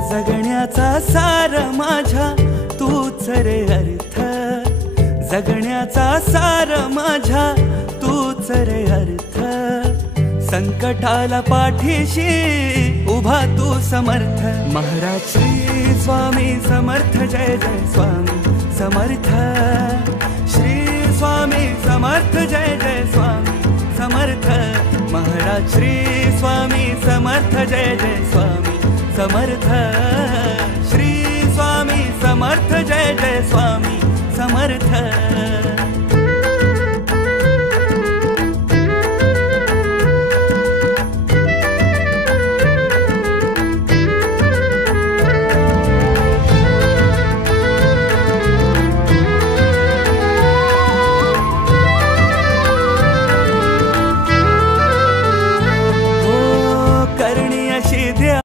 जगण्याचा सार माझ्या तूच रे अर्थ, जगण्याचा सार माझ्या तूच रे अर्थ. संकटाला पाठीशी उभा तू समर्थ. महाराज श्री स्वामी समर्थ, जय जय स्वामी समर्थ. श्री स्वामी समर्थ, जय जय स्वामी समर्थ. महाराज श्री स्वामी समर्थ, जय जय स्वामी समर्थ. श्री स्वामी समर्थ, जय जय स्वामी समर्थ.